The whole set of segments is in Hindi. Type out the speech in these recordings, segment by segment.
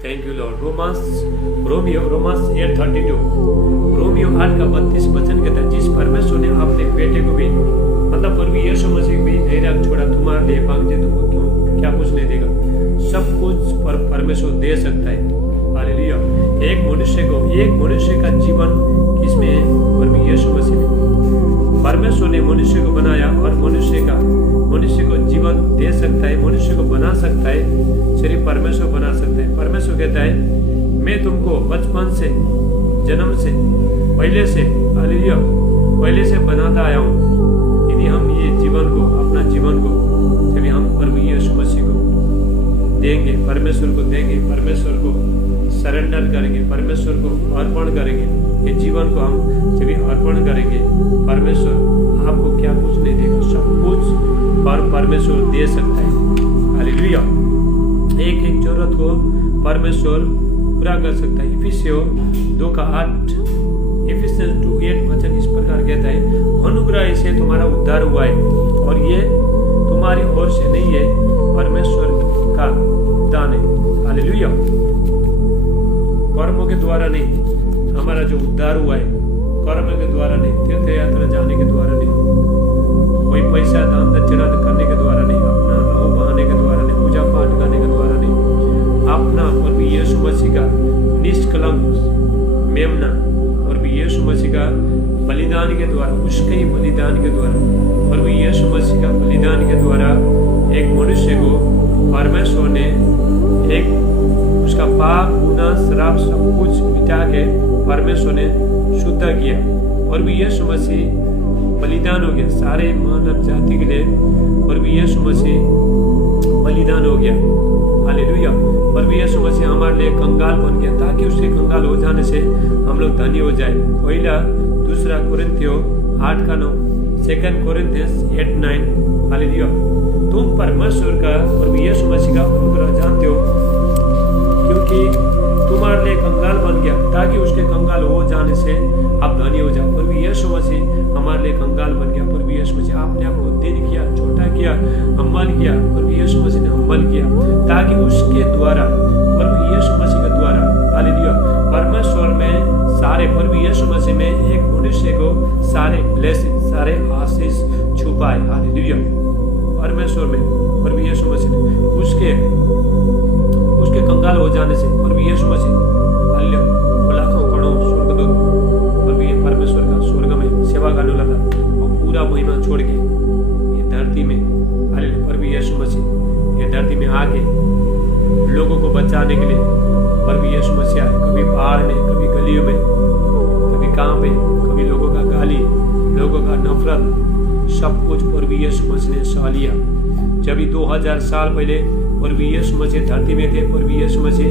Thank you Lord. Romance 8:32 Romeo 8 का 32 वचन कहता है, जिस परमेश्वर ने अपने बेटे को भी मतलब प्रभु यीशु मसीह भी नहीं रख छोड़ा, तुम्हारे लिए मांगते तुमको क्यों क्या कुछ नहीं देगा, सब कुछ परमेश्वर दे सकता है। हालेलुया। एक मनुष्य का जीवन किसमें है? प्रभु यीशु मसीह में। परमेश्वर ने मनुष्य को बनाया और मनुष्य को जीवन दे सकता है, मनुष्य को बना सकता है, सिर्फ परमेश्वर बना सकता है। परमेश्वर कहता है, मैं तुमको बचपन से जन्म से पहले से हालेलुया पहले से बनाता आया हूँ। यदि हम ये अपना जीवन को जब हम प्रभु यीशु मसीह को देंगे, परमेश्वर को देंगे, परमेश्वर को सरेंडर करेंगे, परमेश्वर को अर्पण करेंगे, ये जीवन को हम जब अर्पण करेंगे, परमेश्वर आपको क्या कुछ नहीं देगा, सब कुछ परमेश्वर दे सकता है। हालेलुया। एक जरूरत को परमेश्वर पूरा कर सकता है। इफिसियों 2:8 इफिसियंस 2:8 वचन इस प्रकार कहता है, अनुग्रह से तुम्हारा उद्धार हुआ है और ये तुम्हारी ओर से नहीं है, परमेश्वर का दान है। हालेलुया। कर्मों के द्वारा नहीं, हमारा जो उद्धार हुआ है कर्म के द्वारा नहीं, तीर्थ यात्रा जाने के द्वारा नहीं, कोई पैसा दान दक्षिणा करने के द्वारा नहीं, अपना लहू बहाने के द्वारा नहीं, पूजा पाठ करने के द्वारा नहीं, अपना प्रभु यीशु मसीह का निष्कलंक मेमना प्रभु यीशु मसीह का बलिदान के द्वारा, उसके ही बलिदान के द्वारा, प्रभु यीशु मसीह का बलिदान के द्वारा एक मनुष्य को परमेश्वर ने एक उसका पाप गुनाह श्राप सब कुछ मिटा के परमेश्वर ने शुद्ध किया। प्रभु यीशु मसीह बलिदान हो गया सारे मानव जाति के लिए, प्रभु यीशु मसीह बलिदान हो गया। हालेलुया। प्रभु यीशु मसीह हमारे लिए कंगाल बन गया ताकि उसके कंगाल हो जाने से हम लोग धनी हो जाए। पहला 2 कोरिन्थियों 8:9 2 कोरिन्थियंस 8:9। हालेलुया। तुम परमेश्वर का प्रभु यीशु मसीह का अनुग्रह जानते हो क्योंकि तुम्हारे लिए कंगाल बन गया ताकि उसके कंगाल हो जाने से आप धनी हो जाओ। प्रभु यीशु मसीह हमारे लिए कंगाल बन गया। प्रभु यीशु मसीह आपने आपको दिन किया, छोटा किया, हम्बल किया। प्रभु यीशु मसीह ने हम्बल किया ताकि उसके द्वारा प्रभु यीशु मसीह के द्वारा हालेलुया परमेश्वर में सारे प्रभु यीशु मसीह में एक मनुष्य को सारे ब्लेसिंग सारे आशीष छुपाए। हालेलुया। परमेश्वर में प्रभु यीशु मसीह ने उसके कंगाल हो जाने से प्रभु यीशु मसीह हालेलुया लाखों करोड़ों स्वर्गदूत प्रभु ये परमेश्वर का स्वर्ग में सेवा करने लगा और पूरा महिमा छोड़ के ये धरती में हालेलुया प्रभु यीशु मसीह ये धरती में आके लोगों को बचाने के लिए प्रभु यीशु मसीह आए। कभी पहाड़ में, कभी गलियों में, कभी कहाँ पे, कभी लोगों का गाली, लोगों का नफरत, सब कुछ प्रभु यीशु मसीह ने सह लिया। जब 2000 साल पहले प्रभु यीशु मसीह धरती में थे, प्रभु यीशु मसीह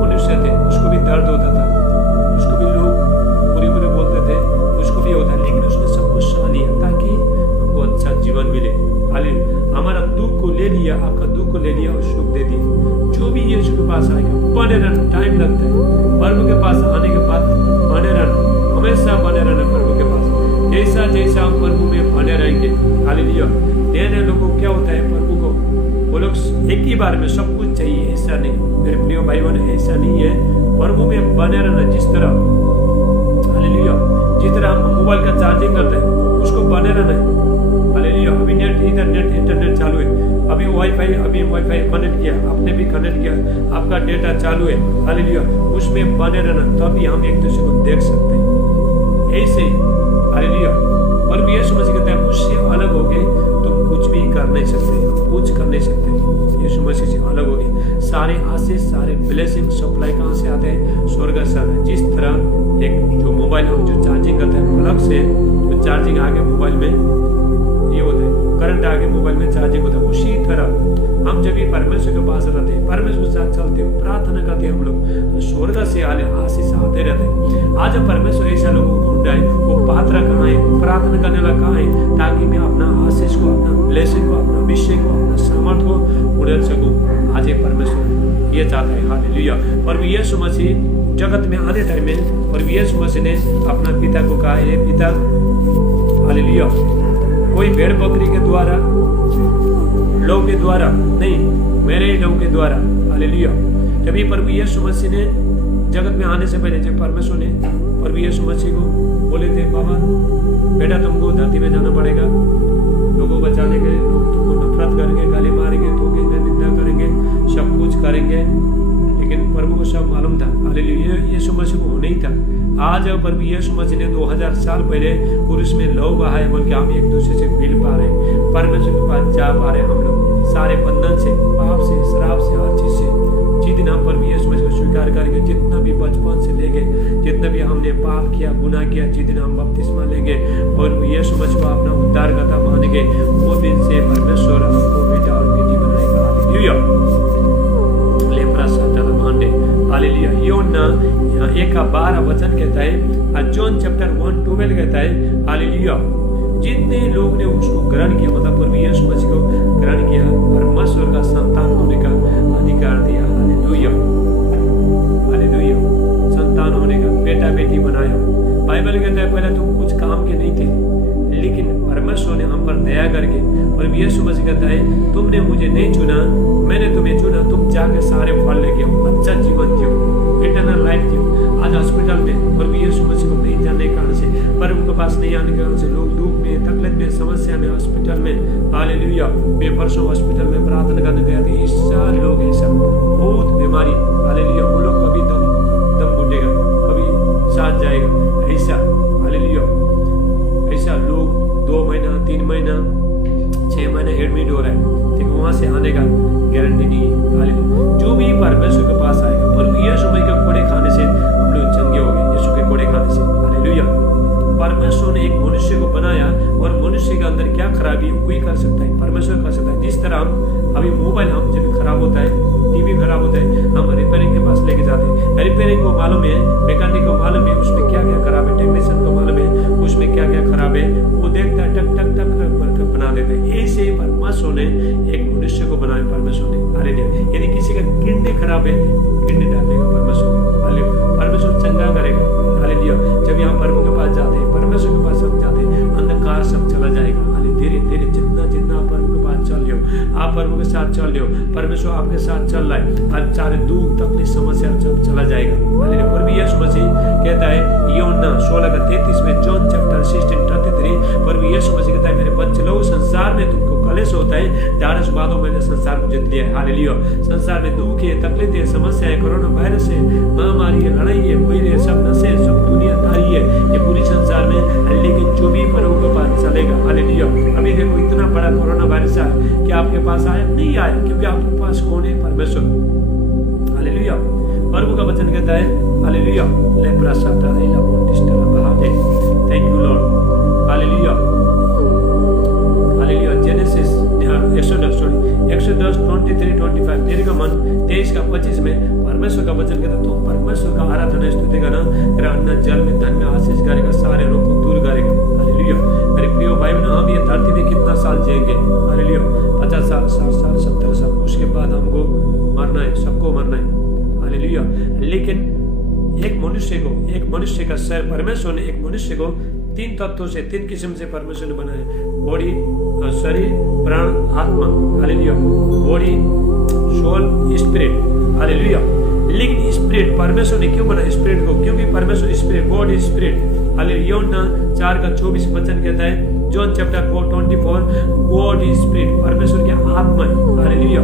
मनुष्य थे, उसको भी दर्द होता था, उसको भी लोग बुरे बुरे बोलते थे, उसको भी होता, लेकिन उसने सब कुछ सह लिया ताकि हमको अच्छा जीवन मिले। हालेलुया। हमारा दुख को ले लिया, आपका दुख को ले लिया और सुख दे दिया। जो भी यीशु के पास आएगा बने रहना, टाइम लगता है, प्रभु के पास आने के बाद बने रहना, हमेशा बने रहना प्रभु के पास। जैसा जैसा हम प्रभु में बने रहेंगे हालेलुया। नए लोगों को क्या होता है, प्रभु को वो लोग एक ही बार में सब कुछ चाहिए, ऐसा नहीं मेरे प्रिय भाई बहन, ऐसा नहीं है। प्रभु में बने रहना, जिस तरह हालेलुया जिस तरह हम मोबाइल का चार्जिंग करते हैं उसको बने रहना है। हालेलुया। अभी इंटरनेट चालू है, अभी वाईफाई कनेक्ट किया, आपने भी कनेक्ट किया, आपका डेटा चालू है। हालेलुया। उसमें बने रहना, तभी हम एक दूसरे को देख सकते हैं। ऐसे हालेलुया प्रभु यीशु मसीह कहता है, मुझसे अलग हो गए तुम कुछ भी कर नहीं सकते, कुछ कर नहीं सकते। यीशु मसीह से अलग हो गए, सारे आशीष सारे ब्लेसिंग सप्लाई कहाँ से आते हैं? स्वर्ग से आते हैं। जिस तरह एक जो मोबाइल हम जो चार्जिंग करते हैं प्लग से, जो चार्जिंग आगे मोबाइल में ये होता है, करंट आगे मोबाइल में चार्जिंग होता है, उसी तरह हम जब भी परमेश्वर के पास रहते हैं, परमेश्वर के साथ चलते हैं, प्रार्थना करते हैं हम लोग, तो स्वर्ग से आशीष आते रहते हैं। आज हम परमेश्वर ऐसा लोगों को ढूंढ रहे, वो पात्र कहाँ है, वो प्रार्थना करने वाला कहाँ है, ताकि मैं अपना आशीष को, अपना ब्लेसिंग को, अपना विषय को, अपना सामर्थ को उड़ेल सकूं। आज ये परमेश्वर ये चाहता है। हालेलुया। प्रभु यीशु मसीह जगत में आने टाइम में प्रभु यीशु मसीह ने अपना पिता को कहा, हे पिता हालेलुया, कोई भेड़ बकरी के द्वारा, लौ के द्वारा नहीं, मेरे ही लौ के द्वारा हालेलुया जब ही प्रभु यीशु मसीह ने जगत में आने से पहले जब परमेश्वर ने प्रभु यीशु मसीह को बोले थे, बाबा बेटा तुमको धरती में जाना पड़ेगा, लोगों को बचाने के लिए। लोग तुमको नफरत करेंगे, गाली मारेंगे, ठोकेंगे, निंदा करेंगे, सब कुछ करेंगे, लेकिन प्रभु को सब मालूम था। हालेलुया, यीशु मसीह को होना ही था। आज प्रभु यीशु मसीह ने 2000 साल पहले पुरुष में लहू बहाया बोल के हम एक दूसरे से मिल पा रहे हैं, परमेश्वर के पास जा पा रहे हैं। हम लोग सारे बंधन से, पाप से, शराब से, हर चीज से जिस दिन हम प्रभु यीशु मसीह को स्वीकार करेंगे, जितना भी बचपन से लेके जितना भी हमने पाप किया, गुनाह किया, जिस दिन हम बपतिस्मा लेंगे और यीशु मसीह को अपना उद्धारकर्ता मानेंगे, वो दिन से परमेश्वर हमको बेटा और बेटी बनाएगा। हालेलुया, लेप्रा साताला मांडे। हालेलुया, यूहन्ना 1:12 वचन कहता है, जॉन चैप्टर 1:12 कहता है, हालेलुया, जितने लोग ने उसको ग्रहण किया, मतलब प्रभु यीशु मसीह को ग्रहण किया, परमेश्वर का संतान होने का अधिकार दिया। हालेलुया, हालेलुया, संतान होने का, बेटा बेटी बनाया। बाइबल कहता है पहले तुम कुछ काम के नहीं थे, लेकिन परमेश्वर ने हम पर दया करके, प्रभु यीशु मसीह कहता है तुमने मुझे नहीं चुना, मैंने तुम्हें चुना, तुम जाके सारे फल लेके आओ, अच्छा जीवन जियो, इटर्नल लाइफ जियो। आज हॉस्पिटल में प्रभु यीशु मसीह को नहीं जानने के कारण से, प्रभु के पास नहीं आने के कारण से लोग दुख में, तकलीफ में, समस्या में, हॉस्पिटल में। हालेलुया, मैं परसों हॉस्पिटल में प्रार्थना करने गया था, ऐसा लोग ऐसा बहुत बीमारी, हालेलुया, वो लोग कभी दम घुटेगा, कभी साथ जाएगा, ऐसा। हालेलुया, ऐसा लोग 2 महीना, 3 महीना, 6 महीने एडमिट हो रहा है, लेकिन वहां से आने का गारंटी नहीं है। हालेलुया, जो भी परमेश्वर के पास आएगा, प्रभु यीशु मसीह के कोड़े खाने से हम लोग चंगे हो गए, यीशु के कोड़े खाने से। हालेलुया, परमेश्वर ने एक मनुष्य को बनाया और मनुष्य के अंदर क्या खराबी है वही कर सकता है, परमेश्वर कर सकता है। जिस तरह हम अभी मोबाइल हम जब खराब होता है, टीवी खराब होता है, हम रिपेयरिंग के पास लेके जाते हैं, रिपेयरिंग को मालूम है, मैकेनिक को मालूम है उसमें क्या क्या खराब है, टेक्नीशियन को मालूम है उसमें क्या क्या खराब है, वो देखता है, टक टक टक करके बना देता है। ऐसे ही परमेश्वर ने एक मनुष्य को बनाया, परमेश्वर ने। हालेलुया, यदि किसी का किडनी खराब है, किडनी डाल देगा परमेश्वर। हालेलुया, परमेश्वर चंगा करेगा। हालेलुया, जब हम प्रभु के पास जाते हैं, परमेश्वर के पास हम जाते हैं, अंधकार सब चला जाएगा। हालेलुया, धीरे धीरे जितना जितना आप प्रभु के पास चल रहे हो, आप प्रभु के साथ चल रहे हो, परमेश्वर आपके साथ चल रहा है, हर सारे दुख तकलीफ समस्या सब चला जाएगा। हालेलुया, प्रभु यीशु मसीह कहता है यूहन्ना 16:33 में, जॉन चैप्टर 16:33, प्रभु यीशु मसीह कहता है मेरे बच्चे लोग, संसार में तुमको कलेश होता है, डारस बादों मैंने संसार को जीत लिया है। हालेलुया, संसार में दुख है, तकलीफ है, समस्या है, कोरोना वायरस है, महामारी है, लड़ाई है, कोई है, सब नशे, सब दुनियादारी है, ये पूरी संसार में, लेकिन जो भी प्रभु के पास चलेगा। हालेलुया, अभी देखो इतना बड़ा कोरोना वायरस आया, क्या आपके पास आया? नहीं आया, क्योंकि आपके पास कौन है? परमेश्वर। हालेलुया, प्रभु का वचन कहता है, हालेलुया, लेप्रा साताला इला बोंटिस्टला बहादे। Thank you Lord. Hallelujah, hallelujah, Genesis Exodus 23:25, निर्गमन 23:25 में परमेश्वर का वचन कहता है तुम परमेश्वर का आराधना स्तुति करना, तेरा अन्न जल में धन में आशीष करेगा, सारे रोग को दूर करेगा। हालेलुया, मेरे प्रिय भाई बहनों, हम ये धरती में कितना साल जिएंगे? हालेलुया, 50 साल, 60 साल, 70 साल, उसके बाद हमको मरना है, सबको मरना है। हालेलुया, लेकिन एक मनुष्य का शरीर, परमेश्वर ने एक मनुष्य को 3 तत्वों से, 3 किस्म से परमेश्वर ने बनाया, बॉडी, शरीर, प्राण, आत्मा। Hallelujah, body, soul, spirit. Hallelujah, लेकिन स्पिरिट परमेश्वर ने क्यों बनाया स्पिरिट को? क्योंकि परमेश्वर spirit, God is spirit. Hallelujah, यूहन्ना 4:24 वचन कहता है, John chapter 4:24, God is spirit, परमेश्वर की आत्मा है। हालेलुया,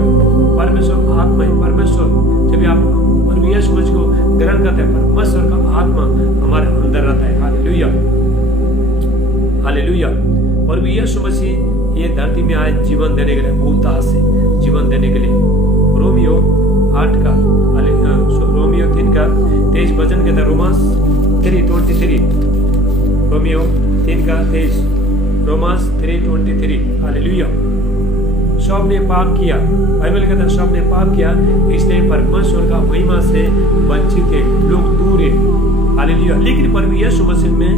परमेश्वर आत्मा है। परमेश्वर जब आप प्रभु यीशु मसीह को ग्रहण करते हैं, परमेश्वर का आत्मा हमारे अंदर रहता है। हालेलुया, हालेलुया, प्रभु यीशु मसीह ये धरती में आए जीवन देने के लिए, बहुत आस है जीवन देने के लिए। रोमियो 3:23 वचन कहता है, रोमांस 3:23, रोमियो 3:23, रोमांस 3:23। हालेलुया, सबने पाप किया, बाइबल कहता है सबने पाप किया, इसलिए परमेश्वर का महिमा से वंचित है, लोग दूर है। हालेलुया, लेकिन प्रभु यीशु मसीह में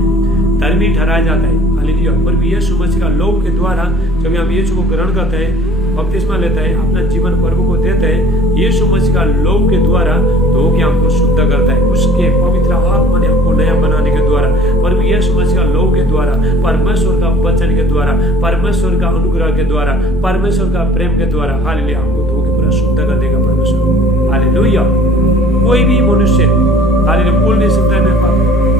धर्मी ठहराया जाता है। हालेलुया, प्रभु यीशु मसीह का लहू के द्वारा जब हम यीशु को ग्रहण करते हैं, बपतिस्मा लेता है, अपना जीवन प्रभु को देते हैं, यीशु मसीह का लहू के द्वारा धो के हमको शुद्ध करता है, उसके पवित्र आत्मा ने हमको नया बनाने के द्वारा, प्रभु यीशु मसीह का लहू के द्वारा, परमेश्वर का वचन के द्वारा, परमेश्वर का अनुग्रह के द्वारा, परमेश्वर का प्रेम के द्वारा, हालेलुया, हमको धो के पूरा शुद्ध कर देगा परमेश्वर। Hallelujah, hallelujah. कोई भी मनुष्य हालेलुया बोल नहीं सकता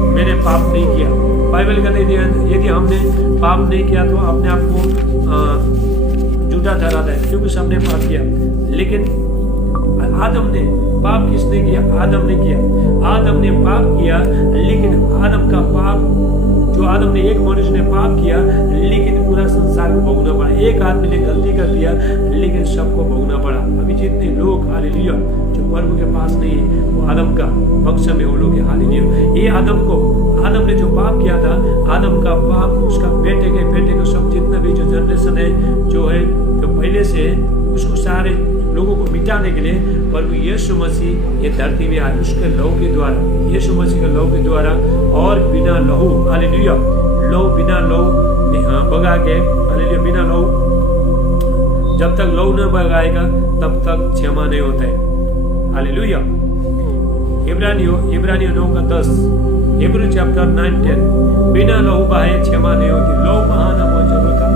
मैंने पाप नहीं किया। बाइबल कहते हैं यदि हमने पाप नहीं किया तो अपने आप को झूठा ठहराता है, क्योंकि सबने पाप किया। लेकिन आदम ने पाप किसने किया? आदम ने किया। आदम ने पाप किया, लेकिन आदम का पाप जो आदम ने, एक मनुष्य ने पाप किया, लेकिन पूरा संसार को भोगना पड़ा। एक आदमी ने गलती कर दिया, लेकिन सबको भोगना पड़ा। अभी जितने लोग हालेलुया जो प्रभु के पास नहीं है, वो आदम का वंश में वो लोग हालेलुया। ये आदम ने जो पाप किया था, आदम का पाप उसका बेटे के सब जितना भी जो जनरेशन है जो पहले से, उसको सारे लोगों को मिटाने के लिए प्रभु यीशु मसीह ये धरती में आए, उसके लहू के द्वारा, यीशु मसीह के लहू के द्वारा। और बिना लहू हालेलुया, बिना लहू बगा के हालेलुया, बिना लहू, जब तक लहू न बगाएगा तब तक क्षमा नहीं होता है। हालेलुया। इब्रानियों 9:10, हिब्रू चैप्टर 9:10, बिना लहू बहाए क्षमा नहीं होती। लहू बहाना बहुत जरूरत था,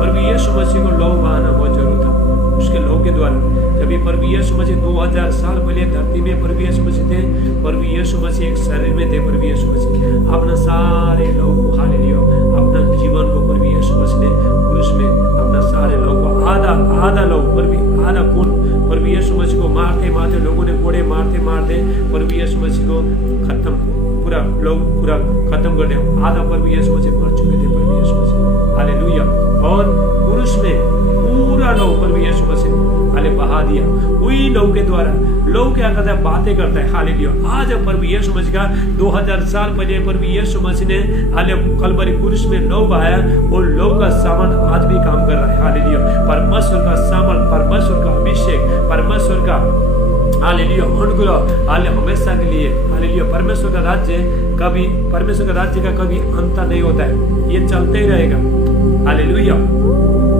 प्रभु यीशु मसीह को लहू बहाना बहुत जरूरत था उसके लहू के द्वारा। जब प्रभु यीशु मसीह 2000 साल पहले धरती में प्रभु यीशु मसीह थे, प्रभु यीशु मसीह एक शरीर में थे। प्रभु यीशु मसीह अपना सारे लोगों को हालेलुया, अपना जीवन को प्रभु यीशु मसीह ने क्रूस में अपना सारे लोगों को आधा लोग आधा खून प्रभु यीशु मसीह को मारते लोगों ने कोड़े मारते प्रभु यीशु मसीह को पूरा खत्म कर दिया। आधा प्रभु यीशु मसीह मर चुके थे प्रभु यीशु मसीह हालेलुया। और पुरुष में पूरा लोग प्रभु यीशु मसीह हाले बहा दिया। वही लोग के द्वारा लोग क्या करता है? बातें करता है हालेलुया। आज प्रभु यीशु मसीह का 2000 साल पहले प्रभु यीशु मसीह ने हाले कलवरी पुरुष में लोग बहाया, और लोग का सामर्थ आज भी काम कर रहा है हालेलुया। परमेश्वर का सामर्थ, परमेश्वर का अभिषेक, परमेश्वर का हालेलुया अनुग्रह हाले हमेशा के लिए हालेलुया। परमेश्वर का राज्य का कभी अंत नहीं होता है, ये चलते ही रहेगा हालेलुया।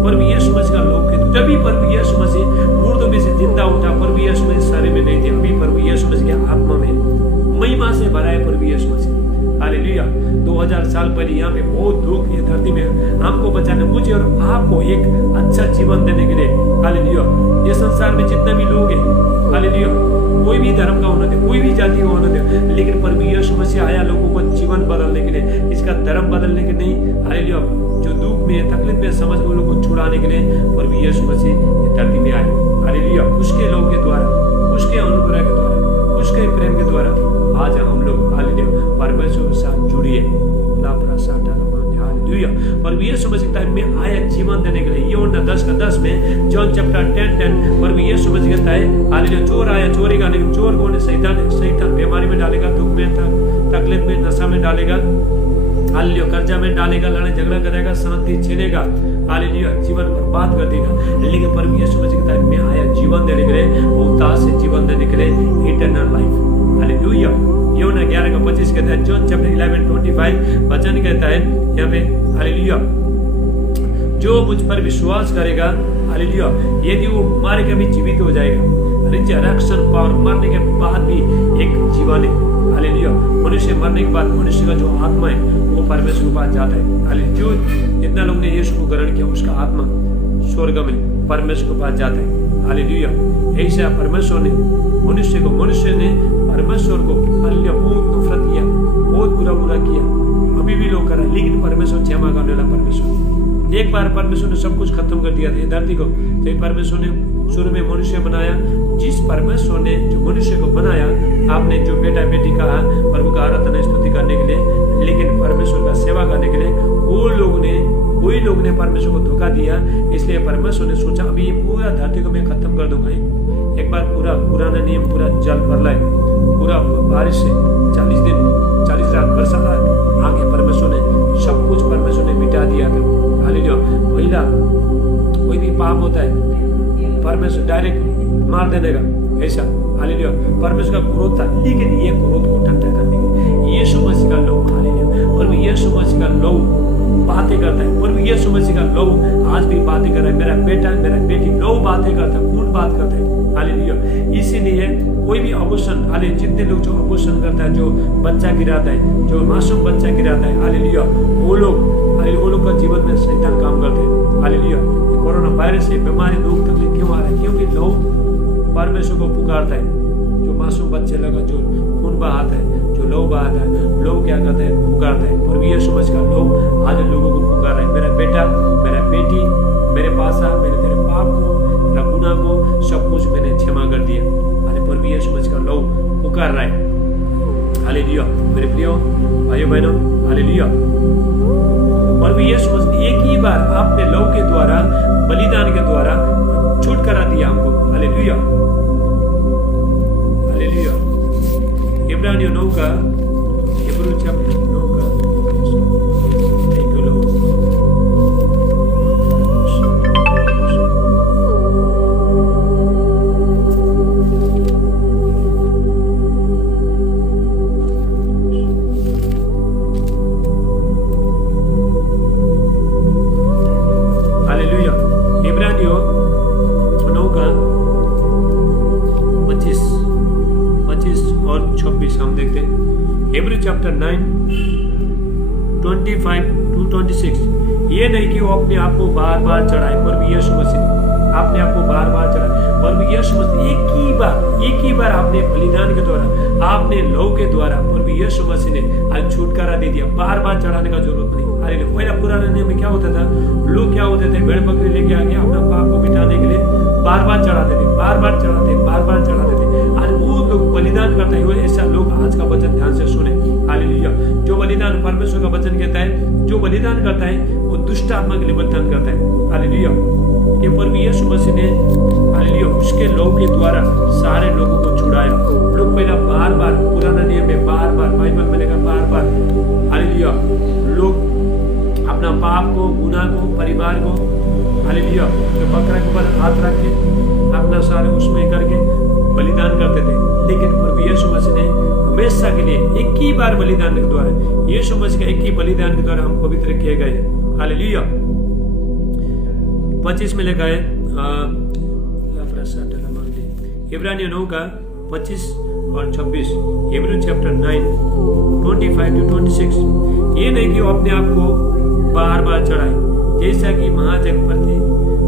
प्रभु यीशु मसीह का लोग के जब भी प्रभु यीशु मसीह मुर्दों में से जिंदा उठा, प्रभु यीशु मसीह शरीर में नहीं थे, अभी प्रभु यीशु मसीह के आत्मा में महिमा से भरा है प्रभु यीशु मसीह हालेलुया। 2000 साल पहले यहाँ पे बहुत लोग ये धरती में हमको बचाने, मुझे और आपको एक अच्छा जीवन देने के लिए हालेलुया। ये संसार में जितने भी लोग हैं हालेलुया, कोई भी धर्म का होना दे, कोई भी जाति का होना दे, लेकिन प्रभु यीशु मसीह आया लोगों को जीवन बदलने के लिए, इसका धर्म बदलने के नहीं हालेलुया। जो दुख में तकलीफ में समझ वो लोगों को छुड़ाने के लिए प्रभु यीशु मसीह धरती में आए हालेलुया। उसके लोग के द्वारा, उसके अनुग्रह के द्वारा, उसके प्रेम के द्वारा आज हम लोग हालेलुया परमेश्वर के साथ जुड़िए। प्रभु यीशु मसीह टाइम में आया जीवन देने के लिए। यूहन्ना 10:10 में, जॉन चैप्टर 10:10, प्रभु यीशु मसीह कहता है हालेलुया, चोर आया चोरी का, लेकिन चोर कौन है? शैतान बीमारी में डालेगा, दुख में, तकलीफ में, नशा में डालेगा हालेलुया, कर्जा में डालेगा, लड़ाई झगड़ा करेगा, शांति छीनेगा हालेलुया, जीवन बर्बाद कर देगा। लेकिन प्रभु यीशु मसीह के टाइम में आया जीवन देने के लिए, उदास से जीवन देने के लिए, इटर्नल लाइफ हालेलुया। यूहन्ना 11:25 कहता है, जॉन चैप्टर 11:25 वचन कहता है यहाँ पे हालेलुया, जो मुझ पर विश्वास करेगा हालेलुया, यदि वो मारे के भी जीवित हो जाएगा। रिजरेक्शन पावर, मरने के बाद भी एक जीवन है हालेलुया। मनुष्य मरने के बाद मनुष्य का जो आत्मा है वो परमेश्वर के पास जाता है हालेलुया। जो जितना लोग ने यीशु को ग्रहण किया, उसका आत्मा स्वर्ग में परमेश्वर के पास जाता है हालेलुया। ऐसा परमेश्वर ने मनुष्य ने परमेश्वर को हालेलुया बहुत नफरत किया, बहुत बुरा किया, अभी भी लोग कर रहे हैं, लेकिन परमेश्वर क्षमा करने वाला परमेश्वर। एक बार परमेश्वर ने सब कुछ खत्म कर दिया था धरती को, जब परमेश्वर ने शुरू में मनुष्य बनाया। जिस परमेश्वर ने जो मनुष्य को बनाया, आपने जो बेटा बेटी कहा प्रभु का आराधना स्तुति करने के लिए, लेकिन परमेश्वर का सेवा करने के लिए वही लोग ने परमेश्वर को धोखा दिया। इसलिए परमेश्वर ने सोचा अभी ये पूरा धरती को मैं खत्म कर दूंगा। एक बार पूरा पुराना नियम, पूरा जल प्रलय, पूरा बारिश से 40 दिन 40 रात बरसात आगे परमेश्वर ने सब कुछ परमेश्वर ने मिटा दिया था हालेलुया। पहला कोई भी पाप होता है परमेश्वर डायरेक्ट मार देने का, ऐसा हालेलुया परमेश्वर का क्रोध था, लेकिन ये क्रोध को ठंडा करने के यीशु मसीह का लोग हालेलुया, और यीशु मसीह का लोग बातें करता है। प्रभु यीशु मसीह का लोग आज भी बातें कर रहा है, मेरा बेटा मेरा बेटी लोग बातें करता है, कौन बात करता है हालेलुया। इसीलिए कोई भी अबॉर्शन हालेलुया, जितने लोग जो अबॉर्शन करता है, जो बच्चा गिराता है, जो मासूम बच्चा गिराता है हालेलुया, वो लोग का जीवन में शैतान काम करते हैं हालेलुया। कोरोना वायरस से बीमारी दुख तकलीफ क्यों आ रहा है? क्योंकि लोग परमेश्वर को पुकारता है मासूम बच्चे लगा जो खून बहाता है, जो लहू बहाता है, लोग क्या करते हैं, पुकारते हैं। प्रभु यीशु मसीह का लोग आज लोगों को पुकार रहे हैं, मेरा बेटा, मेरा बेटी मेरे पास आ, मैंने तेरे पाप को, तेरा गुनाह को, सब कुछ मैंने क्षमा कर दिया। आज प्रभु यीशु मसीह का लोग पुकार रहा है। हालेलुया मेरे प्रियो भाइयों बहनों, हालेलुया। प्रभु यीशु मसीह एक ही बार आपने लहू के द्वारा, बलिदान के द्वारा छुटकारा दिया हमको। Hallelujah hallelujah. इब्रानियों 9 का, इब्रू चैप्टर 9 का, थैंक यू लॉर्ड। हालेलुया। इब्रानियों 9 का 25 और 26 हम देखते हैं। Hebrew chapter 9 25 to 26। ये नहीं कि वो अपने आप को बार बार चढ़ाए, प्रभु यीशु मसीह ने अपने आप को बार बार चढ़ाए। प्रभु यीशु मसीह एक ही बार आपने बलिदान के द्वारा, आपने लहू के द्वारा प्रभु यीशु मसीह ने आज छुटकारा दे दिया। बार बार चढ़ाने का जरूरत नहीं। हालेलुया। पहला पुराने नियम में क्या होता था, लोग क्या होते थे, भेड़ बकरी लेके आके अपना पाप को मिटाने के लिए बार बार चढ़ाते थे, बार बार चढ़ाते थे। आज वो लोग बलिदान करते हैं, ऐसा लोग आज का वचन ध्यान से सुने। हालेलुया। जो बलिदान परमेश्वर का वचन कहता है, जो बलिदान करता है वो दुष्ट आत्मा के लिए बलिदान करता है। हालेलुया। ये प्रभु यीशु मसीह ने, हालेलुया, उसके लहू के द्वारा सारे लोगों को छुड़ाया। लोग पहला बार बार, पुराना नियम में बार बार, बाइबल में लिखा बार बार, हालेलुया, लोग अपना पाप को, गुनाह को, परिवार को, हालेलुया, जो बकरा के ऊपर हाथ रख के अपना सारे उसमें करके बलिदान करते थे। लेकिन प्रभु यीशु मसीह ने हमेशा के लिए एक ही बार बलिदान के द्वारा, यीशु मसीह का एक ही बलिदान के द्वारा हम पवित्र किए गए। हालेलुया। 25 में लिखा है, इब्रानियों 9 का 25 और 26। Hebrew chapter 9 25 to 26। ये नहीं कि वो अपने आप को बार बार चढ़ाए, जैसा कि महाजग प्रति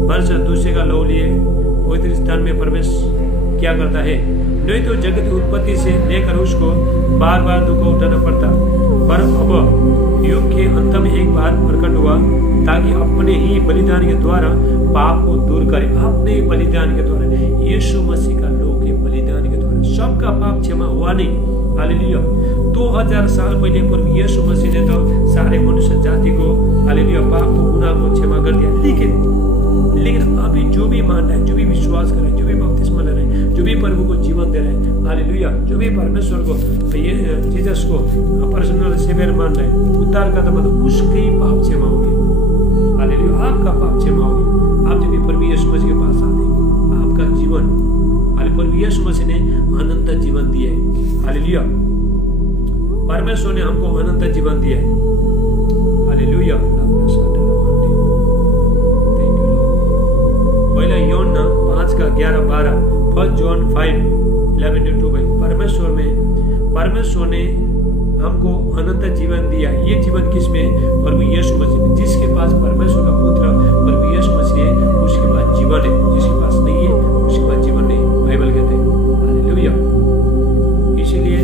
वर्ष दूसरे का लहू लिए पवित्र स्थान में प्रवेश क्या करता है। नहीं तो जगत की उत्पत्ति से लेकर उसको बार बार दुख उठाना पड़ता, पर अब युग के अंत में एक बार प्रकट हुआ, ताकि अपने ही बलिदान के द्वारा पाप को दूर करे। अपने बलिदान के द्वारा, यीशु मसीह का लोगों के बलिदान के द्वारा सबका पाप क्षमा हुआ नहीं। हालेलुया। 2000 साल पहले प्रभु यीशु मसीह ने तो सारे मनुष्य जाति को, हालेलुया, पाप को, गुनाह को क्षमा कर दिया। लेकिन अभी जो भी मान रहा है, जो भी विश्वास कर रहा है, जो भी बपतिस्मा ले रहे हैं, जो भी प्रभु को जीवन दे रहे हैं, हालेलुया, जो भी परमेश्वर को, ये जीसस को पर्सनल सेवियर मान रहे हैं, उद्धार का मतलब उसके ही पाप क्षमा हो गए। हालेलुया। आपका पाप क्षमा हो गया। आप जब भी प्रभु यीशु मसीह के पास आते हैं, आपका जीवन, हालेलुया, प्रभु यीशु मसीह ने अनंत जीवन दिया है। हालेलुया। परमेश्वर ने हमको अनंत जीवन दिया है। हालेलुया। पहला यूहन्ना 5 का 11-12, 1 जॉन 5:11-12। परमेश्वर ने हमको अनंत जीवन दिया। ये जीवन किसमें? प्रभु यीशु मसीह में। जिसके पास परमेश्वर का पुत्र प्रभु यीशु मसीह है, उसके पास जीवन है। जिसके पास नहीं है, उसके पास जीवन नहीं। बाइबल कहते हैं। हालेलुया। इसीलिए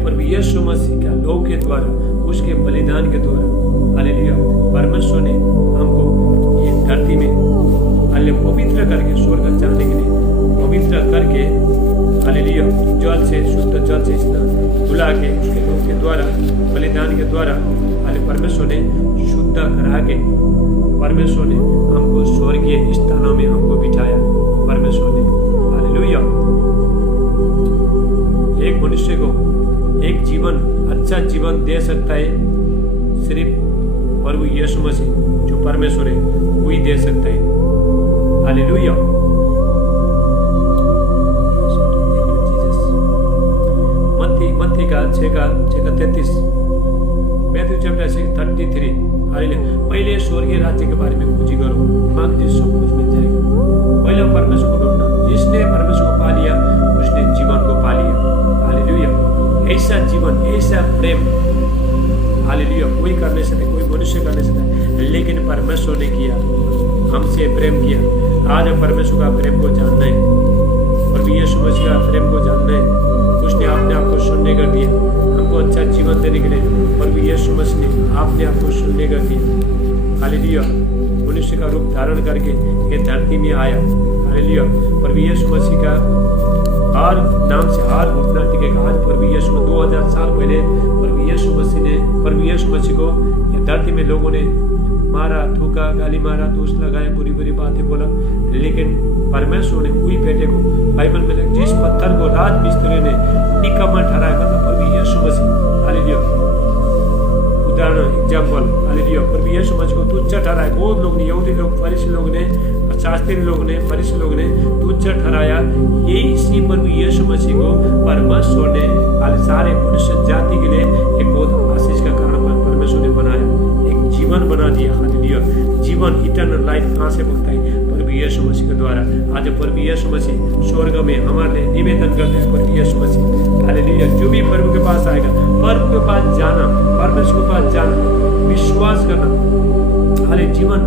प्रभु यीशु मसीह का लहू के द्वारा, उसके बलिदान के द्वारा, हालेलुया, परमेश्वर ने हमको ये धरती में, हालेलुया, पवित्र करके, स्वर्ग जाने के लिए पवित्र करके, हालेलुया, जल से, शुद्ध जल से धुला के, उसके लहू के द्वारा, बलिदान के द्वारा, हालेलुया, परमेश्वर ने शुद्ध करा के, परमेश्वर ने हमको स्वर्गीय स्थानों में हमको बिठाया। परमेश्वर ने, हालेलुया। एक मनुष्य को एक जीवन, अच्छा जीवन दे सकता है सिर्फ प्रभु यीशु मसीह, जो परमेश्वर है, वही दे सकता है। हालेलुया। मत्ती का 6:33, मैथ्यू चैप्टर 6:33। हालेलुया। पहले स्वर्गीय राज्य के बारे में खोजी करो, मांग सब कुछ मिल जाएगा। पहले परमेश्वर को ढूंढना। जिसने परमेश्वर को पा लिया, उसने जीवन को पा लिया। हालेलुया। ऐसा जीवन, ऐसा प्रेम, हालेलुया, कोई कर नहीं सकता, कोई मनुष्य कर नहीं सकता, लेकिन परमेश्वर ने किया, हमसे प्रेम किया। आज हम परमेश्वर का प्रेम को जानना है। प्रभु यीशु मसीह का अपने आप को शून्य कर दिया। हालेलुया। मनुष्य का रूप धारण करके ये धरती में आया। हालेलुया। प्रभु यीशु मसीह का हर नाम से हर घुटना टिकेगा। आज प्रभु यीशु 2000 साल पहले प्रभु यीशु मसीह को ये धरती में लोगों ने मारा, थूका, गाली मारा, दोष लगाया, बुरी बुरी बातें बोला, लेकिन परमेश्वर ने वही बेटे को बाइबल में जिस पत्थर को राज मिस्त्री ने निकम्मा ठहराया, मतलब प्रभु यीशु मसीह। हालेलुया। उदाहरण एग्जाम्पल। हालेलुया। प्रभु यीशु मसीह को तुच्छ ठहराया। बहुत लोग ने, यहूदी लोग, फरीसी लोग ने, शास्त्री लोग ने, फरीसी लोग ने तुच्छ ठहराया। यही इसी प्रभु यीशु मसीह को परमेश्वर ने सारे मनुष्य जाति के लिए एक बहुत आशीष का कारण परमेश्वर ने बनाया, एक जीवन बना दिया। हालेलुया। जीवन इटर्नल लाइफ कहाँ से मिलता है? प्रभु यीशु मसीह के द्वारा। आज प्रभु यीशु मसीह स्वर्ग में हमारे लिए निवेदन करते हैं। प्रभु यीशु मसीह, हालेलुया, जो भी प्रभु के पास आएगा, प्रभु के पास जाना, परमेश्वर के पास जाना, विश्वास करना, हाले जीवन,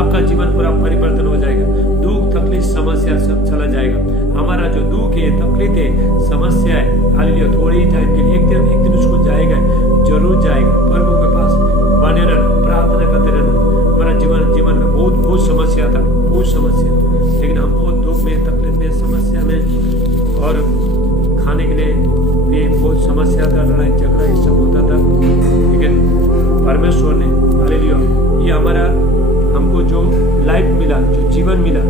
आपका जीवन पूरा परिवर्तन हो जाएगा। दुख, तकलीफ, समस्या सब चला जाएगा। हमारा जो दुख है, तकलीफ है, समस्या है, हालेलुया, थोड़े ही टाइम के लिए एक दिन उसको जाएगा, जरूर जाएगा। प्रभु के पास बने रहना, प्रार्थना करते रहना। हमारा जीवन में बहुत समस्या था, बहुत समस्या, लेकिन हम बहुत दुख में, तकलीफ में, समस्या में, और खाने के लिए भी बहुत समस्या था, लड़ाई झगड़ा ये सब होता था, लेकिन परमेश्वर ने, हालेलुया, ये हमको जो लाइफ मिला, जो जीवन मिला,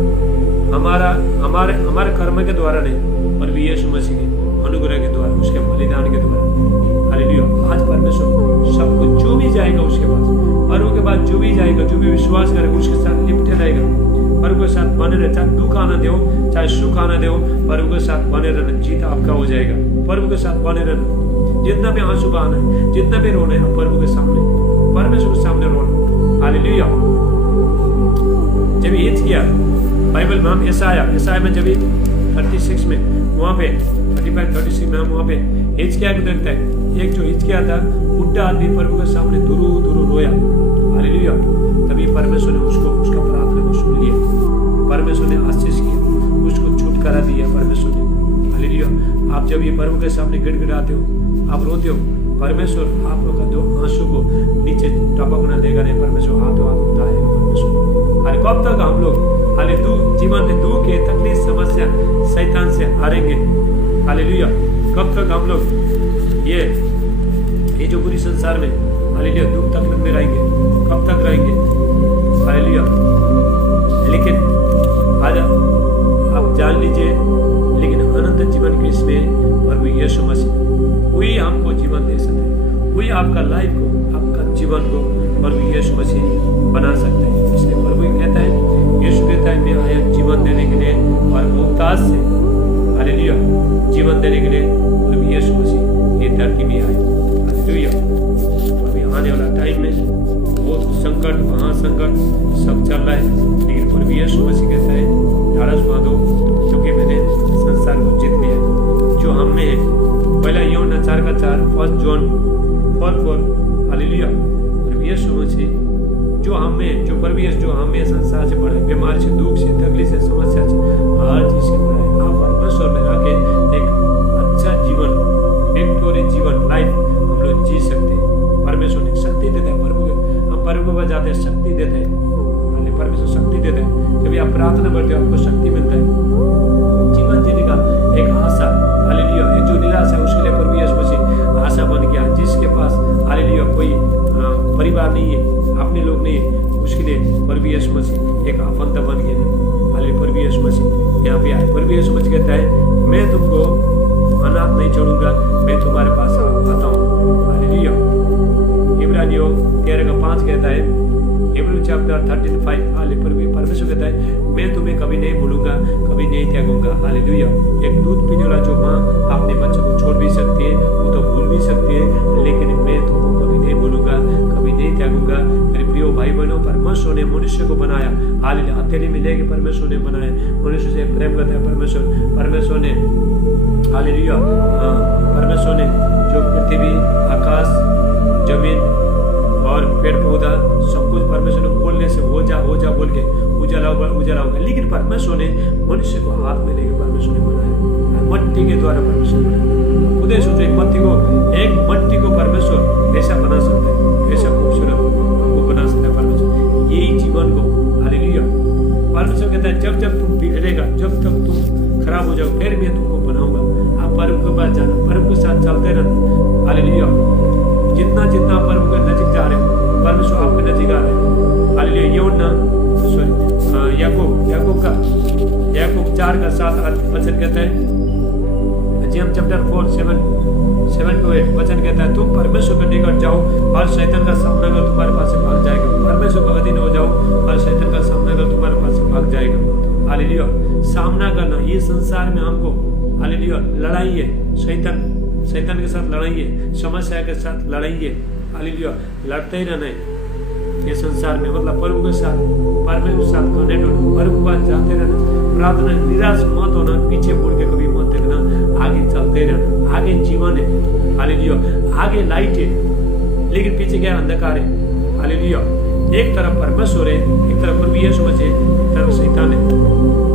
हमारे कर्म के द्वारा नहीं, पर भी यीशु मसीह के अनुग्रह के द्वारा, उसके बलिदान के द्वारा। हालेलुया। आज परमेश्वर सबको जो भी जाएगा उसके पास, और उसके बाद जो भी जाएगा, जो भी विश्वास करेगा उसके साथ लिपटे रहेगा, प्रभु के साथ बने रहे। चाहे दुख आना दो, चाहे सुख आना दो, प्रभु के साथ बने रहना, जीत आपका हो जाएगा। प्रभु के साथ बने रहना, जितना भी आंसू बहाना है, जितना भी रोना है, प्रभु के सामने, परमेश्वर के सामने रोना। हालेलुया। जब ये किया बाइबल में, हम यशाया में जब 36 में वहाँ पे 35-36 में हम वहाँ पे हिजकिय्याह को देखते हैं। एक जो हिजकिय्याह था, बुढ़ा आदमी, प्रभु के सामने दुरू रोया। हालेलुया। तभी परमेश्वर ने उसका प्रार्थना को सुन लिया, परमेश्वर ने आशीष किया, उसको छुटकारा दिया परमेश्वर ने। हालेलुया। आप जब ये प्रभु के सामने गिड़गिड़ाते हो, आप रोते हो, परमेश्वर आप लोग का जो आंसू को नीचे टपकना देगा नहीं, परमेश्वर हाथों हाथ उठाएगा परमेश्वर। अरे कब तक हम लोग जीवन में दुख के, तकलीफ, समस्या, शैतान से हारेंगे? हालेलुया। कब तक हम लोग ये जो पूरी संसार में, हालेलुया, दुख तकलीफ में रहेंगे? कब तक रहेंगे? हालेलुया। लेकिन आज आप जान लीजिए, लेकिन अनंत जीवन के इसमें प्रभु यीशु मसीह, वही हमको जीवन दे सकते हैं, वही आपका लाइफ को, आपका जीवन को प्रभु यीशु मसीह बना सकते हैं। इसलिए प्रभु कहता है, यीशु कहता है, मैं आया जीवन देने के लिए और मुक्ताज से, हालेलुया, जीवन देने के लिए प्रभु यीशु मसीह ये धरती में आए। हालेलुया। अभी आने वाला टाइम में बहुत संकट, महासंकट सब चल रहा है, लेकिन प्रभु यीशु मसीह कहता है, ढाढ़स बांधो, क्योंकि मैंने संसार को जीत लिया। जो हम में है, पहला यूहन्ना 4:4, 1 जॉन 4:4, हालेलुया। प्रभु यीशु मसीह जो हम में, जो प्रभु यीशु जो हम में संसार से बड़ा है, बीमारी से, दुख से, तकलीफ से, समस्या से, हर चीज से बड़ा है। आप परमेश्वर में रह के एक अच्छा जीवन, विक्टोरियस जीवन, लाइफ हम लोग जी सकते हैं। परमेश्वर ने शक्ति देता है, हम प्रभु पर जाते हैं, शक्ति देते हैं, परमेश्वर शक्ति देते हैं। जब आप प्रार्थना करते हो, आपको शक्ति मिलता है, जीवन जीने का एक आशा। हालेलुया। एक जो निराशा है, उसके लिए प्रभु यीशु मसीह आशा बन गया। जिसके पास, हालेलुया, कोई परिवार नहीं है, अपने लोग नहीं है, उसके लिए प्रभु यीशु मसीह एक आपंता बन गया। हालेलुया। प्रभु यीशु मसीह यहाँ पे आए। प्रभु यीशु मसीह कहता है, मैं तुमको अनाथ नहीं छोड़ूंगा, मैं तुम्हारे पास आता हूँ। हालेलुया। इब्रानियों 13:5 कहता है, इब्रानियों चैप्टर 13:5, परमेश्वर कहता है, मैं तुम्हें कभी नहीं भूलूंगा, कभी नहीं त्यागूंगा। हालेलुया। एक दूध पीने वाला जो माँ अपने बच्चों को छोड़ भी सकती है, वो तो भूल भी सकती है, लेकिन मैं तुमको कभी नहीं भूलूंगा, कभी नहीं त्यागूंगा। मेरे प्रिय भाई बहनों, परमेश्वर ने मनुष्य को बनाया। हालेलुया। हथेली में लेके परमेश्वर ने बनाया, मनुष्य से प्रेम करता है परमेश्वर ने, हालेलुया। परमेश्वर ने जो पृथ्वी, आकाश, जमीन और पेड़ पौधा सब कुछ परमेश्वर ने बोलने से हो जा बोल के उजाला होगा, लेकिन परमेश्वर ने मनुष्य को हाथ में लेके परमेश्वर ने बनाया, मट्टी के द्वारा परमेश्वर ने बनाया। खुद सोचो, एक मट्टी को परमेश्वर ऐसा बना सकता है, ऐसा खूबसूरत है जब जब तुम बिगड़ेगा, जब तक तुम खराब हो जाओ, फिर मैं तुमको बनाऊंगा। आप प्रभु के पास जाना, प्रभु के साथ चलते रहना। हालेलुया। जितना जितना प्रभु के नजीक जा रहे हो, परमेश्वर आपके नजीक आ रहे हैं। हालेलुया। यूहन्ना याकूब 4:7 वचन कहता है, जेम्स चैप्टर 4:7-8 वचन कहता है, तुम परमेश्वर के निकट जाओ और शैतान का सामना कर तुम्हारे पास से भाग जाएगा। परमेश्वर का अधीन हो जाओ और शैतान का सामना कर तुम्हारे पास से भाग जाएगा। हालेलुया। सामना करना, ये संसार में हमको हालेलुया लड़ाई है, शैतान के साथ लड़ाई है, समस्या के साथ लड़ाई है। हालेलुया। लड़ते ही रहना है ये संसार में, मतलब प्रभु के साथ, परमेश्वर के साथ कनेक्ट होना, प्रभु के पास जाते रहना, प्रार्थना, निराश मत होना, पीछे मुड़ के कभी मत देखना, आगे चलते रहना। आगे जीवन है। हालेलुया। आगे लाइट है, लेकिन पीछे क्या अंधकार है। हालेलुया। एक तरफ परमेश्वर है, एक तरफ प्रभु यीशु मसीह है, एक तरफ शैतान है।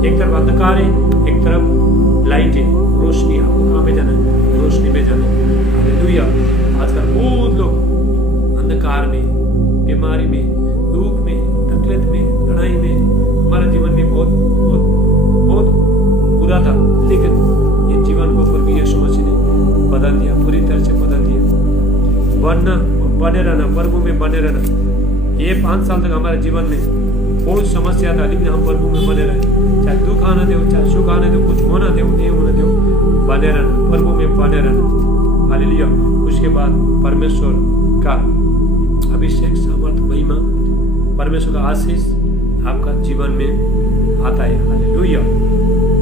एक तरफ अंधकार है, एक तरफ लाइट है, रोशनी। आपको कहाँ में जाना है? रोशनी में जाना है। हालेलुया। आजकल बहुत लोग अंधकार में, बीमारी में, दुख में, तकलीफ में, लड़ाई में, हमारे जीवन में बहुत बहुत बहुत बुरा था, लेकिन ये जीवन को प्रभु यीशु मसीह ने बदल दिया, पूरी तरह से बदल दिया। बने रहना, प्रभु में बने रहना। ये 5 साल तक हमारे जीवन में बहुत समस्या था, लेकिन हम प्रभु में बने रहे। चाहे दुख आने दो, चाहे सुख आने दो, कुछ होना दो, नहीं होने दो, बने रहना, प्रभु में बने रहना। हालेलुया। उसके बाद परमेश्वर का अभिषेक, सामर्थ, महिमा, परमेश्वर का आशीष आपका जीवन में आता है। Hallelujah.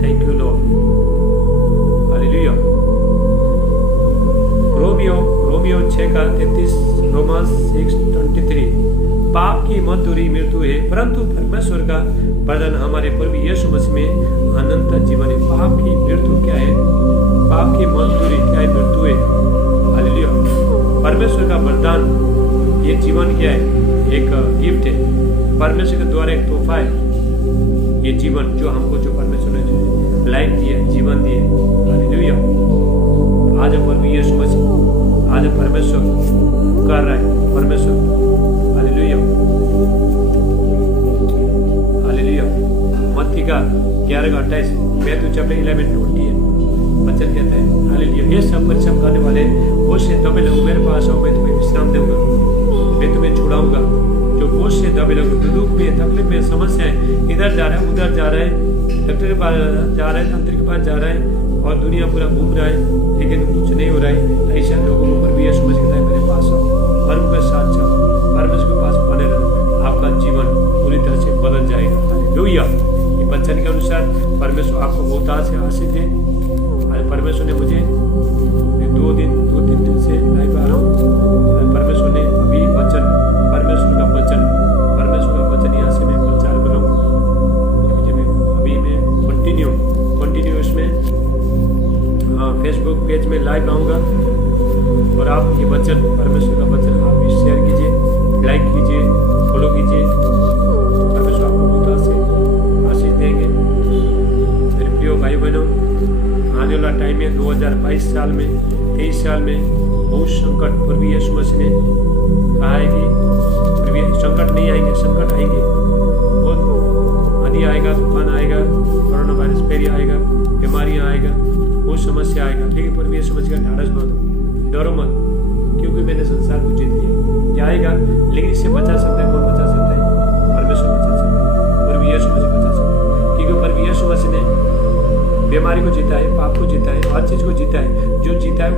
Thank you Lord. Hallelujah. Romeo 6:33, Romans 6:23, पाप की मजदूरी मृत्यु है, परंतु परमेश्वर का वरदान हमारे प्रभु यीशु मसीह में अनंत जीवन है। पाप की मृत्यु क्या है? पाप की मजदूरी क्या है? मृत्यु है। हालेलुया। परमेश्वर का वरदान, ये जीवन क्या है? एक गिफ्ट है, परमेश्वर के द्वारा एक तोहफा है। ये जीवन जो हमको, जो परमेश्वर ने जो लाइफ दी है, जीवन दी है। हालेलुया। आज प्रभु यीशु मसीह, आज परमेश्वर कर रहा है, परमेश्वर। हालेलुया। हालेलुया। मत्ती का 11:28, मैथ्यू चैप्टर 11:20 वचन कहता है। हालेलुया। ये सब परिश्रम करने वाले बोझ से दबे लोग मेरे पास आओ, मैं तुम्हें विश्राम दूंगा, मैं तुम्हें छुड़ाऊंगा। जो बोझ से दबे लोग, दुख में, तकलीफ में, समस्याएं, इधर जा रहा है, उधर जा रहा है, डॉक्टर के पास जा रहा है, तंत्र के पास जा रहा है, और दुनिया पूरा घूम रहा है, लेकिन कुछ नहीं हो रहा है। ऐसे लोगों को प्रभु यीशु मसीह कहता है, मेरे पास आओ, प्रभु के साथ चलो, परमेश्वर के पास बने रहो, आपका जीवन पूरी तरह से बदल जाएगा। हालेलुया। ये वचन के अनुसार परमेश्वर आपको बहुत आशीष दे। परमेश्वर ने मुझे 2-3 दिन से लाइव आ रहा हूँ। परमेश्वर ने अभी वचन, परमेश्वर का वचन यहाँ से मैं प्रचार कर रहा हूँ। अभी मैं कंटिन्यू इसमें फेसबुक पेज में लाइव आऊँगा, और आप ये वचन, परमेश्वर का वचन आप भी शेयर कीजिए, लाइक कीजिए, फॉलो कीजिए। परमेश्वर आपको बहुत आशीष देंगे। मेरे प्रिय भाई बहनों, आने वाला टाइम में 2022 साल में, 23 साल में बहुत संकट, प्रभु यीशु मसीह ने कहा है कि प्रभु संकट नहीं आएंगे, संकट आएंगे, बहुत आंधी आएगा, तूफान आएगा, कोरोना वायरस फिर आएगा, बीमारियां आएगा, बहुत समस्या आएगा, लेकिन प्रभु यीशु मसीह का ढाढ़स बांधो, डरो मत, क्योंकि मैंने संसार को जीत लिया। जाएगा, लेकिन इससे बचा सकता है, कौन बचा सकता है? परमेश्वर बचा सकता है, प्रभु यीशु मसीह बचा सकता है, क्योंकि प्रभु यीशु मसीह ने बीमारी को जीता है, पाप को जीता है, हर चीज को जीता है। जो जीता है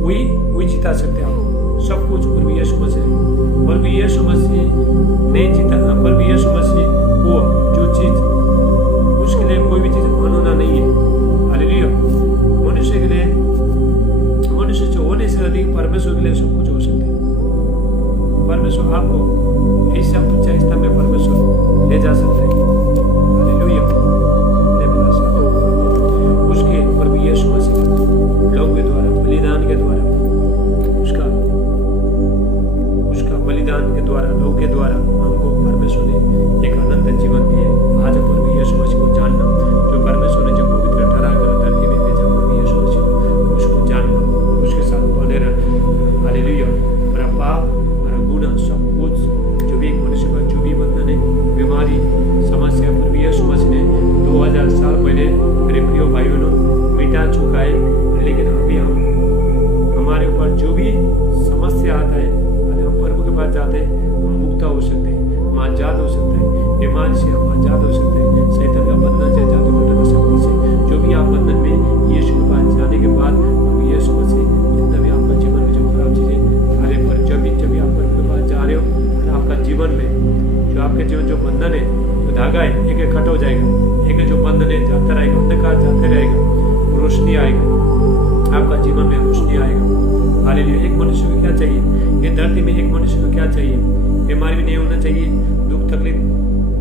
वही जीता सकते हैं आप, सब कुछ प्रभु यीशु मसीह। प्रभु यीशु मसीह नहीं जीता, प्रभु यीशु मसीह वो जो चीज, उसके लिए कोई भी चीज अनहोना नहीं है। हालेलुया। मनुष्य के लिए, मनुष्य जो होने से अधिक परमेश्वर के लिए सब कुछ हो सकता है। परमेश्वर आपको इस रिश्ता में परमेश्वर ले जा सकता है। हालेलुया। उसके प्रभु यीशु मसीह लोग के द्वारा, बलिदान के द्वारा, उसका बलिदान के द्वारा, लोग के द्वारा हमको परमेश्वर ने एक अनंत जीवन दिया है। आज प्रभु यीशु मसीह को जानना, जो पाए, लेकिन अभी हमारे ऊपर जो भी समस्या आता है, अगर हम प्रभु के पास जाते हैं, हम मुक्त हो सकते हैं, हम आज़ाद हो सकते हैं, बीमारी से हम आज़ाद हो सकते हैं, शैतान का बंधन से, जादू टोना की शक्ति से, जो भी आप बंधन में यीशु के पास जाने के बाद अब यीशु मसीह जितना भी आपका जीवन में जो खराब चीज़ें अरे पर जब भी आप प्रभु के पास जा रहे हो, और आपका जीवन में जो आपके जीवन जो बंधन है, जो धागा है, एक एक कट हो जाएगा, एक जो बंधन है जाता रहेगा, अंधकार जाते रहेगा, रोशनी आएगा, आपका जीवन में रोशनी आएगा। हालेलुया। एक मनुष्य को क्या चाहिए, ये धरती में एक मनुष्य को क्या चाहिए, बीमारी भी नहीं होना चाहिए, दुख तकलीफ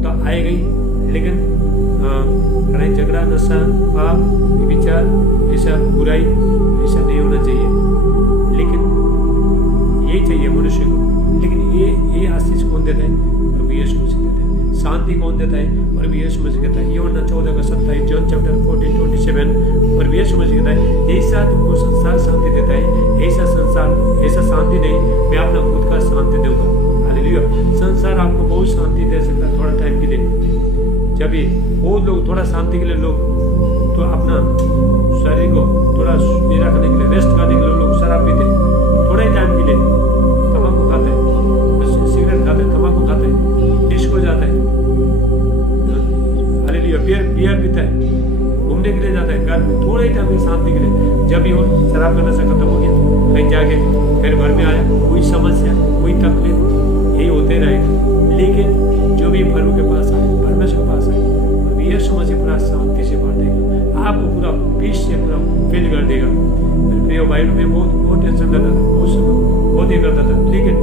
तो आएगा ही, लेकिन लड़ाई झगड़ा, नशा, पाप, विचार, ऐसा बुराई ऐसा नहीं होना चाहिए, लेकिन यही चाहिए मनुष्य को। लेकिन ये आशीष कौन देता है? प्रभु यीशु मसीह देता है। शांति कौन देता है? प्रभु यीशु मसीह कहता है, यूहन्ना 14:27, जॉन चैप्टर 14:27, प्रभु यीशु मसीह कहता है, जैसा तुमको संसार शांति देता है, ऐसा शांति नहीं, मैं अपना खुद का शांति दूंगा। हालेलुया। संसार आपको बहुत शांति दे सकता है थोड़ा टाइम के लिए, जब भी बहुत लोग थोड़ा शांति के लिए लोग तो अपना शरीर को थोड़ा रखने के लिए, रेस्ट करने के लिए लोग शराब पीते हैं, थोड़ा ही टाइम के लिए तम्बाकू खाते हैं, सिगरेट खाते हैं, तम्बाकू खाते हैं, डिस्को जाता है, हालेलुया, बियर पीता है, घूमने के लिए जाता है, घर में थोड़ा ही टाइम की शांति के लिए, जब भी वो शराब का नशा खत्म हो गया, कहीं जाके फिर घर में आया, कोई समस्या, कोई तकलीफ, यही होते रहेगा। लेकिन जो भी प्रभु के पास आए, परमेश्वर के पास आए, प्रभु यीशु मसीह पूरा शांति से भर देगा, आपको पूरा पीस से पूरा फिल कर देगा। मेरे प्रिय भाई, में बहुत टेंशन रहता था, बहुत ही करता था, लेकिन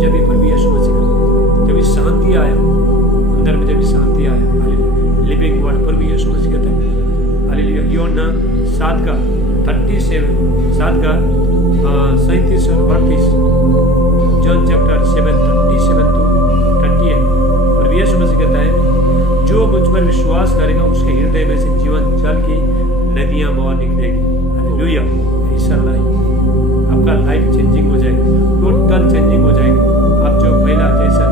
जब भी प्रभु यीशु मसीह का जब शांति आया अंदर में, जब शांति आया, हालेलुया, लिविंग वर्ड प्रभु यीशु मसीह कहता है, हालेलुया, यूहन्ना 7:37 और 38, जॉन चैप्टर 7:37-38, प्रभु यीशु मसीह कहता है, जो मुझ पर विश्वास करेगा उसके हृदय में से जीवन जल की नदियां बह निकलेगी। हालेलुया। ऐसा आपका लाइफ चेंजिंग हो जाएगा, टोटल चेंजिंग हो जाएगा। अब जो पहला जैसा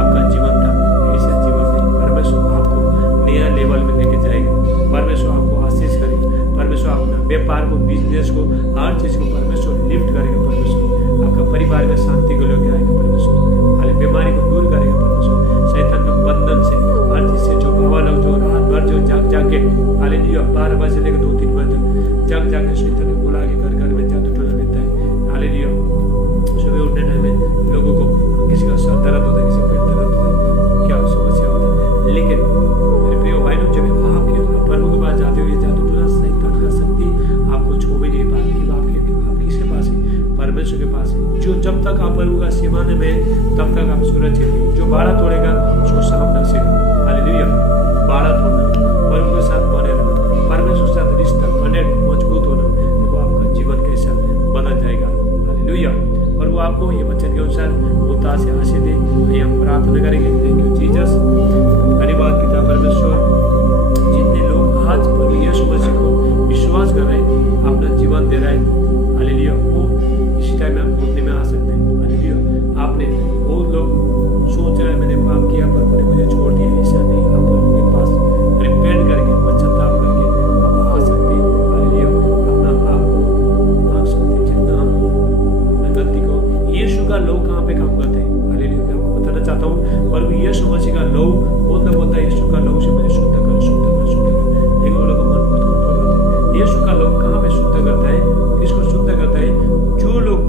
आपका जीवन था, ऐसा जीवन नहीं, परमेश्वर आपको नया लेवल में लेके जाएगा, परमेश्वर आपको आशीष करेगा, परमेश्वर अपना व्यापार को, बिजनेस को, हर चीज को परमेश्वर लिफ्ट करेगा, परमेश्वर आपका परिवार में शांति को लेकर आएगा, परमेश्वर हाल बीमारी को दूर करेगा, परमेश्वर शैतान के बंधन से, हर चीज से, जो बाबा लोग जो रात भर जो जाग के हालेलुया 12 बजे से लेकर 2-3 बजे तक जाग के शैतान को बुला के घर में जादू टोना देता है। हालेलुया। सुबह उठने टाइम में लोगों को किसी का सर दर्द होता है, किसी पेट दर्द होता है, क्या समस्या होती है, लेकिन मेरे प्रिय भाई लोग, जब आपके प्रभु के पास जाते हुए जादू टोना शैतान का शक्ति आपको छू भी नहीं पाती, आप किसके पास है? परमेश्वर के पास है। जो जब तक आप प्रभु का सीमाने में, तब तक आप सुरक्षित हैं। जो बाड़ा तोड़ेगा उसको सांप डसेगा। हालेलुया। बाड़ा तोड़ना, प्रभु के साथ बने रहना, परमेश्वर के साथ रिश्ता कनेक्ट मजबूत होना, देखो आपका जीवन कैसा बदल जाएगा। हालेलुया। और वो आपको ये वचन के अनुसार उतार से आशीष दे। हम प्रार्थना करेंगे। Thank you Jesus. धन्यवाद पिता परमेश्वर, जितने लोग आज प्रभु यीशु मसीह को विश्वास कर रहे हैं, अपना जीवन दे रहे हैं, हालेलुया, वो इसी टाइम आप घूमने में आ सकते हैं। हालेलुया। आपने बहुत लोग सोच रहे हैं मैंने पाप किया, प्रभु ने मुझे छोड़ दिया, ऐसा नहीं, आप प्रभु के पास रिपेंट करके, पश्चाताप करके आप आ सकते हैं। हालेलुया। अपना आप को मांग सकते हैं, जितना हम अपनी गलती को। यीशु का लोग कहाँ पे काम करते हैं? हालेलुया। मैं आपको बताना चाहता हूँ, प्रभु यीशु मसीह का लोग बोलता है यीशु का लोग से मुझे शुद्ध कर, लेकिन वो लोग मन खुद कंट्रोल करते हैं। यीशु का लोग कहाँ पे शुद्ध करता है? किसको शुद्ध करता है? जो लोग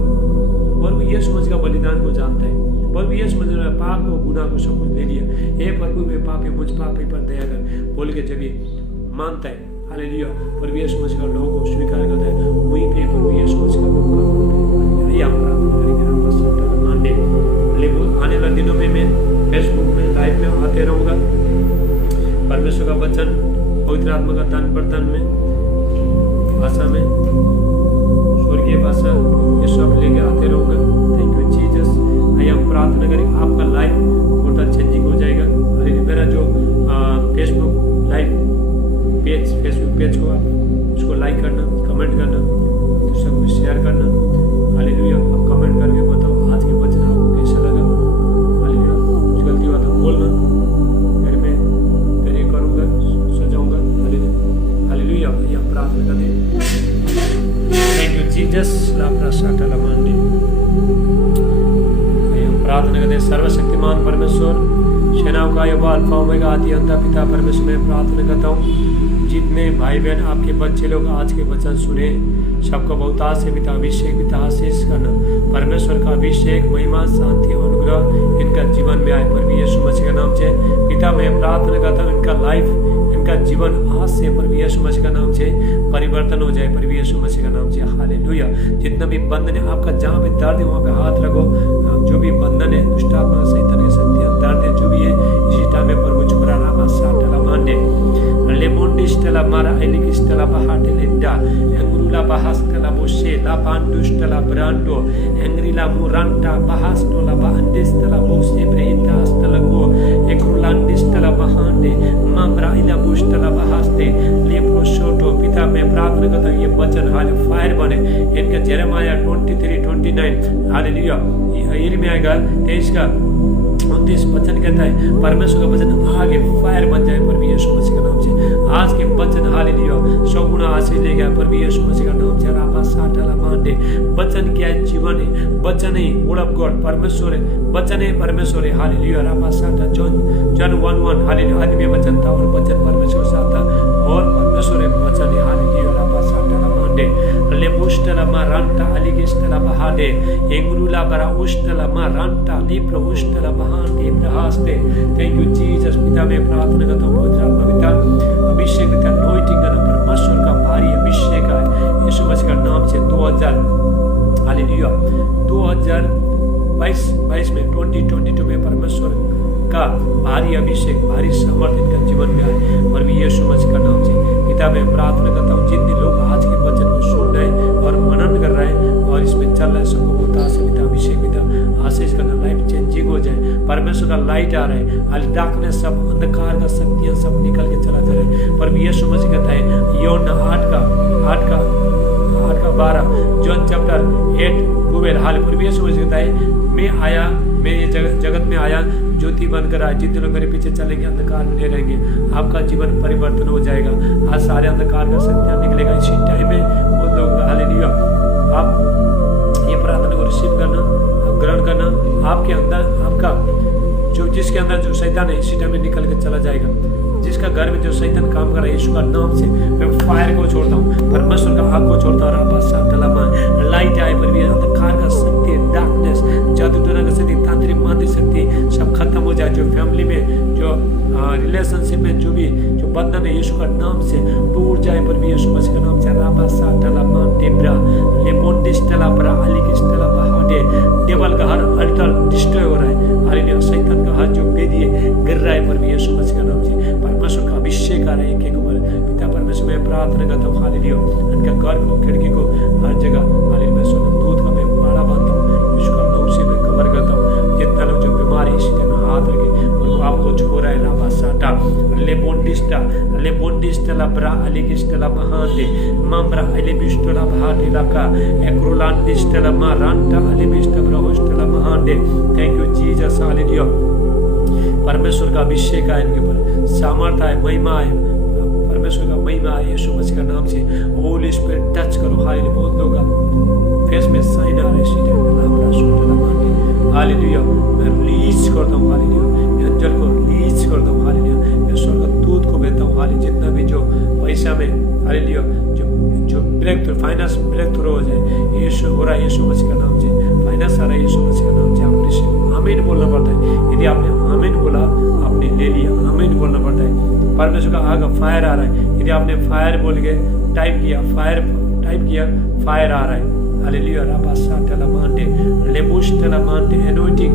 प्रभु यीशु मसीह का बलिदान को जानता है, प्रभु यीशु मसीह ने पाप को, गुनाह को सब कुछ ले लिया, हे प्रभु मैं पापी, मुझ पापी पर दया कर बोल के जब ये मानता है, हालेलुया, प्रभु यीशु मसीह का लोगों को स्वीकार करता है, वहीं पे प्रभु यीशु मसीह का लोग काम करते हैं। हम प्रार्थना करेंगे आने वाले दिनों में मैं फेसबुक में लाइव में आते रहूँगा। परमेश्वर का वचन, पवित्र आत्मा का दान बर्तन में, भाषा में, स्वर्गीय भाषा, ये सब लेके आते रहूँगा। Thank you Jesus. आइए हम प्रार्थना करें, आपका लाइफ टोटल चेंजिंग हो जाएगा। अरे मेरा जो फेसबुक लाइव फेसबुक पेज को आप उसको लाइक करना, कमेंट करना, तो सबको शेयर करना। हालेलुया। आप कमेंट करके बताओ आज के वचन आपको कैसा लगा। हालेलुया। कुछ गलती हुआ तो बोलना, फिर मैं ये करूँगा, सजाऊँगा। हालेलुया। हालेलुया। ये प्रार्थना करते हैं। जीसस लापरा साटा लमांडे। हम प्रार्थना करते सर्वशक्तिमान परमेश्वर, सेनाओं का यहोवा, अल्फा ओमेगा, आदि अंत पिता परमेश्वर, मैं प्रार्थना करता हूँ जितने भाई बहन आपके बच्चे लोग आज के वचन सुने, सबको बहुतायत से पिता अभिषेक, पिता आशीष करना, परमेश्वर का अभिषेक, महिमा, शांति और अनुग्रह इनका जीवन में आए प्रभु यीशु मसीह के नाम से। पिता मैं प्रार्थना करता हूँ इनका लाइफ, इनका जीवन आज से प्रभु यीशु मसीह का नाम से परिवर्तन हो जाए प्रभु यीशु मसीह का नाम से। हालेलुया। जितना भी बंधन है आपका, जहाँ भी दर्द है वहाँ पे हाथ रखो। जो भी बंधन है, दुष्ट आत्मा, शैतान की शक्तियाँ, दर्द है, जो भी है इसी टाइम में प्रभु छुरा रामा साटला मांडे लेमोंडिस्टला मारा एलिकिस्टला बहाटे लेंडा एंग्रुला बहास्टला बोशे ला पांडुस्टला ब्रांडो एंग्रिला मुरांटा बहास्टोला बांडिस्टला बोशे ब्रेहिता अस्टला को एक्रुलांडिस्टला बहांडे मामरा इला बुस्टला बहास्ते लेप्रोशोटो। पिता मैं प्रार्थना करता हूँ ये वचन हाल फायर बने इनका। Jeremiah 23:29 hallelujah. यिर्मयाह का 23:29 वचन कहता है परमेश्वर का वचन आगे फायर बन जाए प्रभु यीशु मसीह का नाम से। आज के वचन हालेलुया 100 गुना आशीष ले गया प्रभु यीशु मसीह का नाम से। रापा साटला मांडे। वचन क्या है? जीवन है। वचन है वर्ड ऑफ गॉड, परमेश्वर है। वचन है परमेश्वर है। हालेलुया। रापा साटा जॉन 1:1 हालेलुया। आदि में वचन था और वचन परमेश्वर से था और परमेश्वर है वचन है। हालेलुया। रापा साटला मांडे लेपुष्टला मारांटा अलिगिस्टला बहाडे एंग्रुला बरा उष्टला मारांटा लिप्र उष्टला बहांडे प्रहास्ते। Thank you Jesus. पिता मैं प्रार्थना करता हूँ पवित्र आत्मा पिता अभिषेक पिता अनॉइंटिंग करना परमेश्वर का भारी अभिषेक है यीशु मसीह का नाम से। 2022 में 2022 में परमेश्वर का भारी अभिषेक, भारी सामर्थ्य इनका जीवन में आए और यीशु मसीह का नाम से। पिता मैं प्रार्थना करता हूँ जितने लोग आज के वचन को सुन रहे हैं और मनन कर रहे हैं और इसमें चल रहे हैं, सबको बहुतायत से पिता अभिषेक, पिता आशीष करना, लाइफ चेंजिंग हो जाए। परमेश्वर का लाइट आ रहा है, आज डार्कनेस सब, अंधकार का शक्तियाँ सब निकल के चला जा रहा है। पर यीशु मसीह कहता है यूहन्ना 8:12 जॉन चैप्टर 8:12 हाल पर यीशु मसीह कहता है मैं ये जगत में आया ज्योति बनकर आया। जितने लोग मेरे पीछे चलेंगे अंधकार में नहीं रहेंगे, आपका जीवन परिवर्तन हो जाएगा। आज सारे अंधकार का शक्तियाँ निकलेगा इसी टाइम में। वो लोग हालेलुया आप ये प्रार्थना को रिसीव करना, ग्रहण करना। आपके अंदर आपका जो जिसके अंदर जो शैतान है इसी टाइम में निकल के चला जाएगा। जिसका घर में जो शैतान काम कर रहा है यीशु का नाम से मैं फायर को छोड़ता हूँ, परमेश्वर का आग को छोड़ता हूँ। लाइट आए पर भी अंधकार का शक्ति, डार्कनेस, जादू टोना का शक्ति, तांत्रिक मांत्रिक शक्ति सब खत्म हो जाए। जो फैमिली में जो रिलेशनशिप में जो बंधन है यीशु का नाम से टूट जाए पर भी यीशु मसीह का नाम से। राबा साटला मांटेब्रा लेमोंडिस्टला ब्रा अलिगिस्टला बहाडे। डेविल का हर अल्टर डिस्ट्रॉय हो रहा है। हालेलुया। शैतान का हर जो बेदी है गिर रहा है पर भी यीशु मसीह का नाम से। परमेश्वर का अभिषेक आ रहा है एक एक ऊपर। पिता परमेश्वर मैं प्रार्थना करता हूँ हालेलुया उनका घर को, खिड़की को, हर जगह हालेलुया मैं दूध का मैं माला बांधता हूँ यीशु का नाम से मैं कवर करता हूँ। जितना लोग जो बीमारी इसी टाइम हाथ रखे उनको आपको छो रहा है। राबा साटा लेबोंडिस्टला ब्रा अलिगिस्टला महांडे मामरा एलिबिस्टला बहाटे लाका एक्रोलांडिस्टला मारांटा एलिबिस्टला ब्राहोस्टला महांडे। Thank you Jesus. हालेलुया। परमेश्वर का अभिषेक है इनके ऊपर, सामर्थ है, महिमा है, परमेश्वर का महिमा है यीशु मसीह का नाम से। होली स्पिरिट टच करो। हालेलुया। बहुत लोग का फेस में साइन आ रहा है इसी टाइम में। लामरा सुटला मांडे। हालेलुया। मैं रिलीज करता हूँ हालेलुया। एंजल को रिलीज करता हूँ हालेलुया। मैं स्वर्ग का दूत को भेजता हूँ हालेलुया। जितना भी जो पैसा में हालेलुया जो breakthrough, finance breakthrough हो जाए यीशु हो रहा है यीशु मसीह का नाम से। फाइनेंस आ रहा है यीशु मसीह का नाम से। आपने आमीन बोलना पड़ता है। यदि आपने आमीन बोला आपने ले लिया, आमीन बोलना पड़ता है। परमेश्वर का आग फायर आ रहा है। यदि आपने फायर बोल के टाइप किया फायर आ रहा है। हालेलुया। राबा साटला मांटे लेबुस्टला मांटे एनोइंटिंग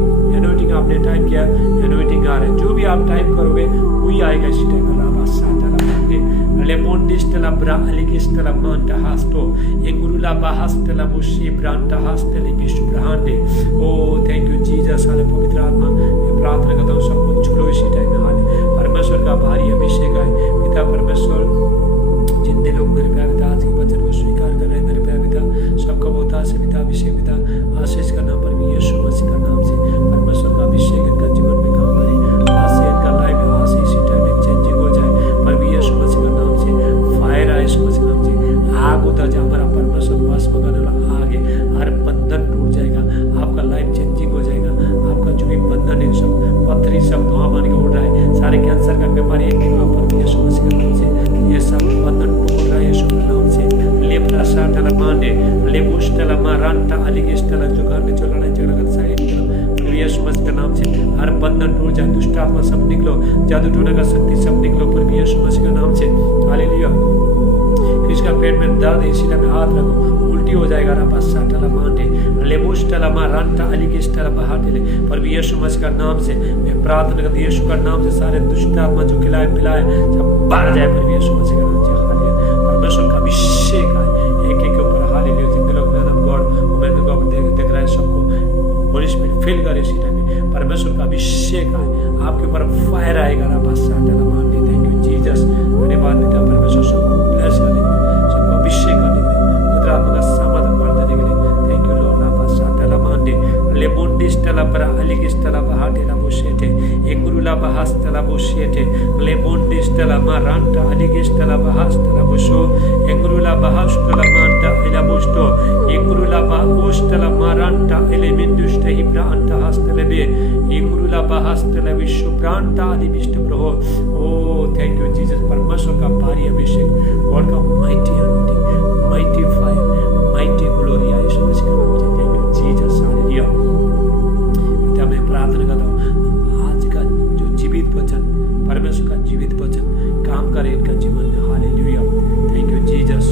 आपने टाइप किया, एनोइंटिंग आ रहा है। जो भी आप टाइप करोगे वही आएगा इसी टाइम में। राबा साटला मांटे लेमोंडिस्टला ब्रा अलिगिस्टला मांटा हास्टो एंगुरुला बाहास्टला बुशी ब्रांटा हास्टली विश्व ब्रहांडे। ओ थैंक यू जीसस। हाले पवित्र आत्मा मैं प्रार्थना करता हूँ सबको छुड़ो इसी टाइम में। हाले परमेश्वर का भारी अभिषेक है पिता परमेश्वर। जितने लोग मेरे प्यारे पिता आज के वचन को स्वीकार कर रहे हैं मेरे प्यारे पिता सबका बहुतायत से पिता अभिषेक पिता आशीष का नाम पर भी यीशु मसीह का नाम से परमेश्वर का अभिषेक इनका जीवन में काम करे। आज से इनका लाइफ आज से इसी टाइम में चेंजिंग हो जाए पर भी यीशु मसीह का नाम से। फायर आए यीशु मसीह का नाम से। आग उतर जाए हमारा परमेश्वर भस्म करने वाला शरीर सब धुआं बन के उड़ रहा है, सारे कैंसर का बीमारी एक एक पर यीशु मसीह के नाम से ये सब बंधन टूट रहा है यीशु के नाम से। लेप्रा साटला मांडे लेबुस्टला मारांटा अलिगेस्टला, जो घर में जो लड़ाई झगड़ा का साइड यीशु मसीह के नाम से हर बंधन टूट जाए, दुष्ट आत्मा सब निकलो, जादू टूटने का शक्ति सब निकलो पर यीशु मसीह के नाम से। हालेलुया। किसका पेट में दर्द है इसीलिए में हाथ रखो, उल्टी हो जाएगा। रापासाटला मांडे लेबुस्टला मारांटा अलिगेस्टला बहाटेले, पर यीशु मसीह का नाम से मैं प्रार्थना करती हूं, यीशु का नाम से सारे दुष्ट आत्मा जो खिलाए पिलाए सब बाहर जाए पर यीशु मसीह का नाम से। हालेलुया। परमेश्वर का अभिषेक है एक एक के ऊपर। हालेलुया। जितने लोग man of God women of God देख रहे हैं सबको होली स्पिरिट फील करे इसी टाइम में परमेश्वर का अभिषेक है आपके ऊपर, फायर आएगा। रापासाटला मांडे थैंक यू जीसस। धन्यवाद बेटा परमेश्वर सबको ब्लेस करने के लिए, सबको अभिषेक करने के लिए, पवित्र आत्मा का सामर्थ्य बढ़ देने के लिए थैंक यू लॉर्ड। रापासाटला मांडे लेबोंडिस्टला बरा अलिगिस्टला बहाटेला बोशेटे एंगुरुला बहास्टला बोशेटे लेबोंडिस्टला मारांटा अलिगिस्टला बहास्टला बोशो एंगुरुला बहास्टला मांटा एला बोस्टो एंगुरुला बाओस्टला मारांटा एलेमिंदुष्ट हिब्रांटा हस्तलेबे एंगुरुला बहास्टला विश्व प्रांता अलिबिष्ट प्रभु। ओ थैंक यू जीसस। परमेश्वर का भारी अभिषेक, गॉड का mighty anointing, mighty fire, mighty glory यीशु मसीह के नाम से। Thank you Jesus. हालेलुया। पिता मैं प्रार्थना करता हूँ आज का जो जीवित वचन, परमेश्वर का जीवित वचन काम करे इनका जीवन में। Hallelujah. Thank you Jesus.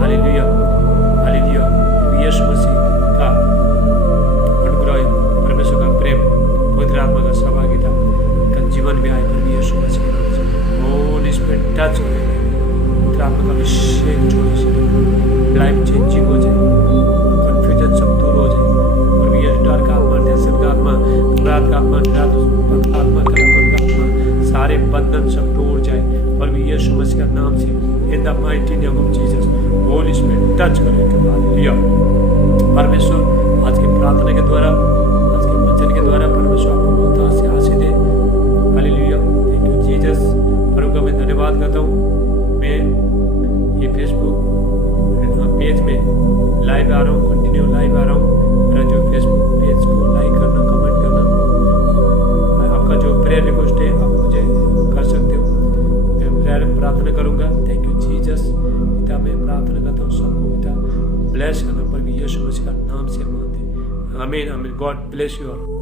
Hallelujah. Hallelujah. यीशु मसीह का अनुग्रह, परमेश्वर का प्रेम, पवित्र आत्मा का सहभागिता का जीवन में आए पर यीशु मसीह के नाम से। होली स्पिरिट टच करे, पवित्र आत्मा का अभिषेक छोड़े, लाइफ चेंजिंग हो जाए, कंफ्यूजन सब दूर हो जाए और ये डर का आत्मा, टेंशन का आत्मा, घबराहट का आत्मा, आत्मा का आत्मा, सारे बंधन सब टूट जाए और भी यीशु मसीह के नाम से। In the mighty name of Jesus Holi spirit touch करे। हालेलुया। परमेश्वर आज के प्रार्थना के द्वारा, आज के वचन के द्वारा परमेश्वर आपको बहुत से आशीष दे। हालेलुया। Thank you Jesus. प्रभु का मैं धन्यवाद करता हूँ। मैं ये फेसबुक पेज में लाइव आ रहा हूँ, कंटिन्यू लाइव आ रहा हूँ। मेरा जो फेसबुक पेज को लाइक करना, कमेंट करना, आपका जो प्रेयर रिक्वेस्ट है आप मुझे कर सकते हो, मैं प्रेयर प्रार्थना करूँगा। Thank you Jesus. पिता मैं प्रार्थना करता हूँ सबको पिता ब्लेस करना पर भी यीशु मसीह का नाम से मानते। आमीन आमीन। God bless you all.